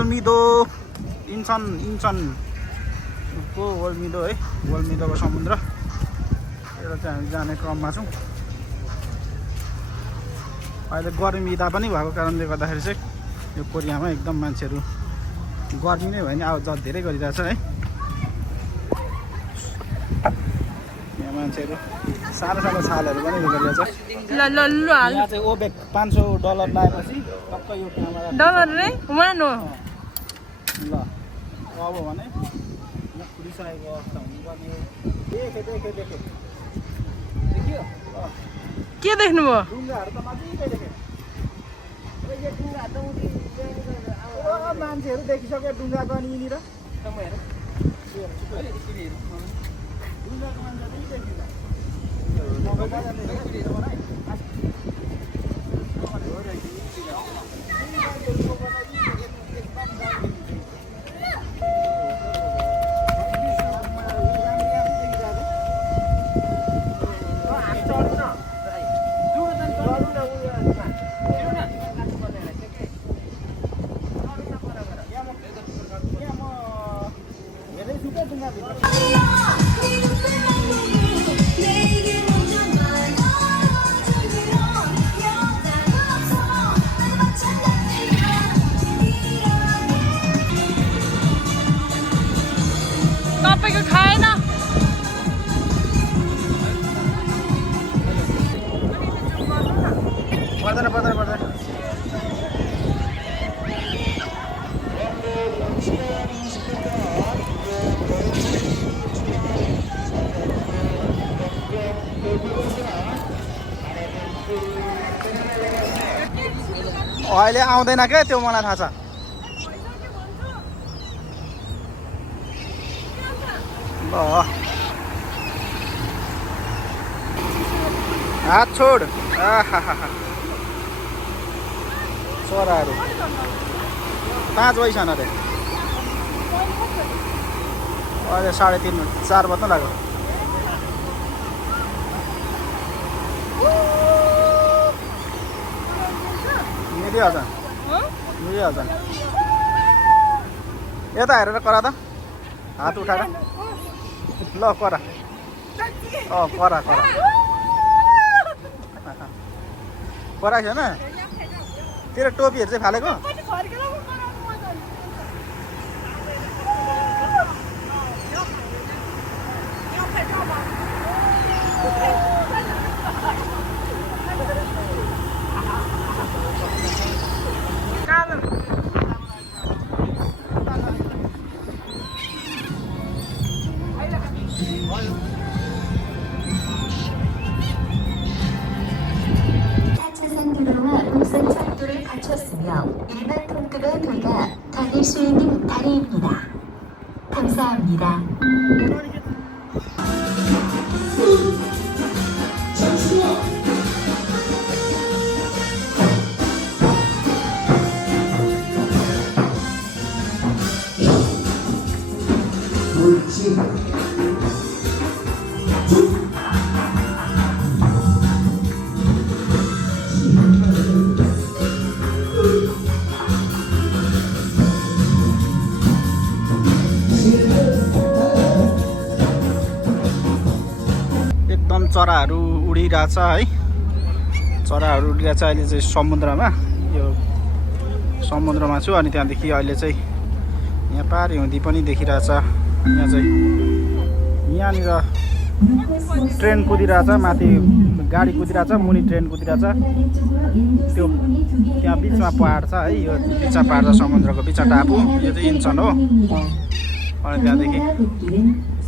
वल्मिदो इन्चनको वल्मिदो है, वल्मिदोको समुद्र। एउटा चाहिँ हामी जाने क्रममा छौँ। अहिले गर्मी बिदा पनि भएको कारणले गर्दाखेरि चाहिँ यो कोरियामा एकदम मान्छेहरू गर्मी नै भयो नि आवाज धेरै गरिरहेछ है। यहाँ मान्छेहरू सानो सानो छालहरू पनि गरिरहेछ। यहाँ चाहिँ ओबेक $500 लगाएपछि टक्क यो क्यामेरा डलर रे वान हो। ल अब भने यहाँ फुलिसकेको अवस्था हुनुपर्ने हो। देखेँ देखियो के देख्नुभयो? ढुङ्गाहरू त नजिकै देखेँ। मान्छेहरू देखिसक्यो ढुङ्गाको अनि यिनीर ढुङ्गाको मान्छे देखिन्छ। तपाईँको खाएन? पर्दैन। अहिले आउँदैन क्या त्यो मलाई थाहा छ। ल हात छोड। चराहरू 5 बजीसम्म अरे अहिले 3:30 4 बज्न लाग्यो। मिलिहाल्छ। यता हेरेर करा त हात उठाएर। ल करा करा कराएको छैन तेरो टोपीहरू चाहिँ फालेको। 철도를 갖췄으며 일반 통급의 배가 다닐 수 있는 다리입니다. 감사합니다. चराहरू उडिरहेछ है। चराहरू उडिरहेछ अहिले चाहिँ समुद्रमा। यो समुद्रमा छु अनि त्यहाँदेखि अहिले चाहिँ यहाँ पारी हुँदी पनि देखिरहेछ। यहाँ चाहिँ यहाँनिर ट्रेन कुदिरहेछ, माथि गाडी कुदिरहेछ, मुनि ट्रेन कुदिरहेछ। त्यो त्यहाँ बिचमा पहाड छ है। यो बिचमा पहाड छ समुद्रको बिचमा टापु। यो चाहिँ इन्चन हो। अनि त्यहाँदेखि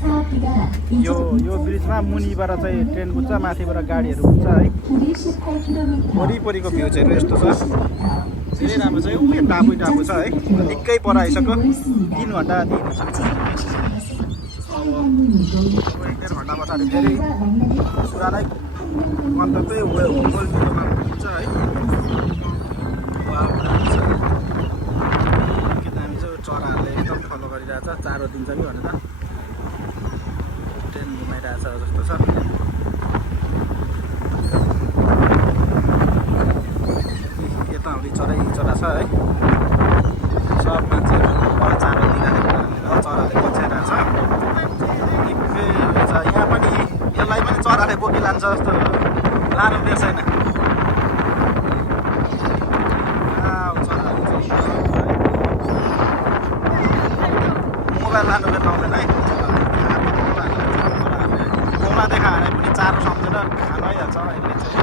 यो ब्रिजमा मुनिबाट चाहिँ ट्रेन कुद्छ, माथिबाट गाडीहरू कुद्छ है। वरिपरिको भ्यू चाहिँ यस्तो छ। धेरै राम्रो छ। उयो टापु छ है। निकै पर आइसक्यो। 3 घन्टा देखिन्छ। अब 1.5 घन्टा पछाडि फेरि पुरानै गन्तव्य वल्मिदोमा पुग्छ है। हामी चाहिँ चराहरूले एकदम फलो गरिरहेछ। चारो दिन्छ कि भनेर ट्रेन घुमाइरहेछ जस्तो छ। यताउति चरा छ है। सब मान्छे आउँछ जस्तो लानु दिएको छैन। मोबाइल लानु पाउँदैन है। औँला देखायो भने पनि चारो सम्झेर खानु आइहाल्छ अहिले चाहिँ।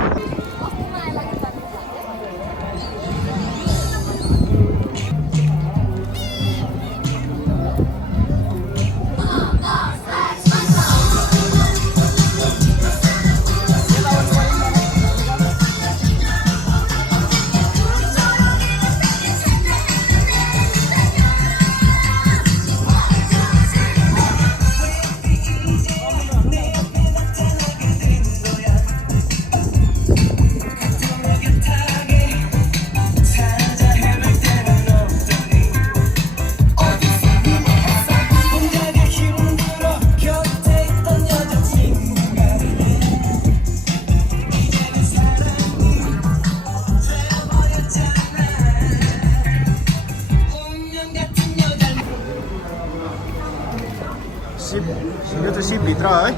सिप यो चाहिँ सिपभित्र है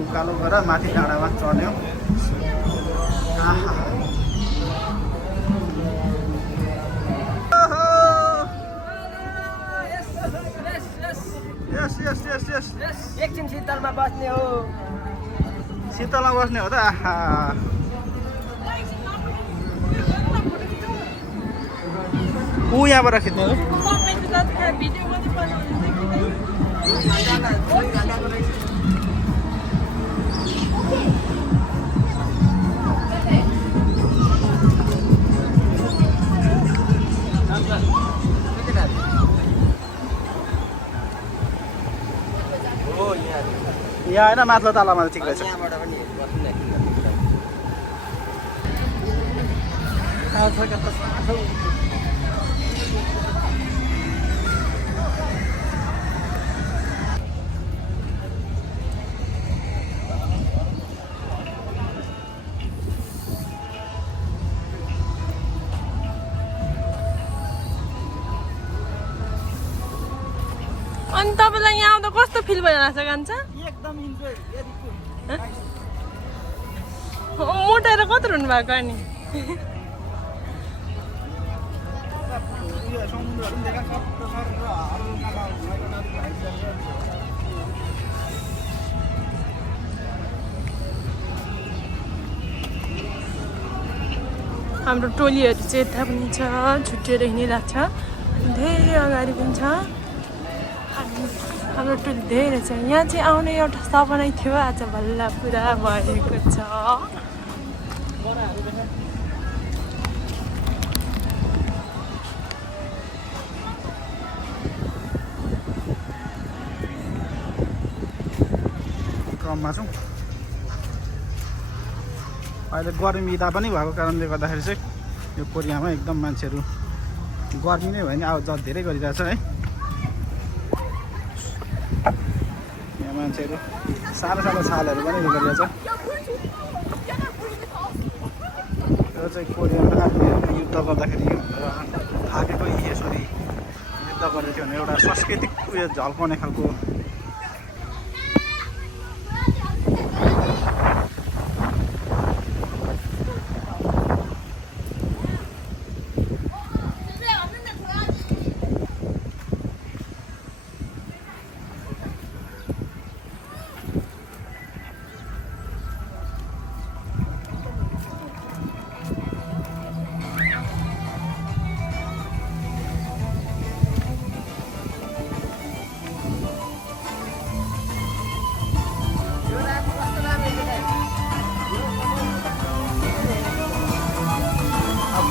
उकालो गरेर माथि डाँडामा चढ्यो। एकछिन शीतलमा बस्ने हो। शीतलमा बस्ने हो त। आहा ऊ यहाँबाट खिच्ने हो। यहाँ होइन माथिल्लो तलामा ठिक रहेछ। अनि तपाईँलाई यहाँ आउँदा कस्तो फिल भइरहेको छ कान्छ? एकदम इन्जोय। मोटाएर कत्रो हुनु भएको अनि? हाम्रो टोलीहरू चाहिँ यता पनि छ, छुट्टिएर हिँडिरहेको छ, धेरै अगाडि पनि छ। हाम्रो टोली धेरै छ। यहाँ चाहिँ आउने एउटा सपनै थियो, आज बल्ल पुरा भएको छ। क्रममा छौँ। अहिले गर्मी तापनि भएको कारणले गर्दाखेरि चाहिँ यो कोरियामा एकदम मान्छेहरू गर्मी नै भयो नि आउ जाउ धेरै गरिरहेछ है। यहाँ मान्छेहरू सानो सानो छालहरू पनि उयो गरिरहेछ। यो चाहिँ कोरियामा युद्ध गर्दाखेरि थाकेको यसरी युद्ध गरेको थियो भने एउटा सांस्कृतिक उयो झल्काउने खालको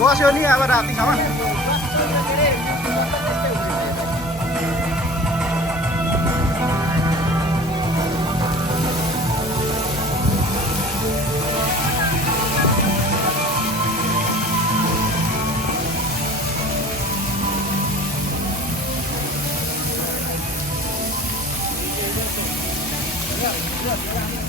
बस्यो नि अब रातिसम्म। Yeah.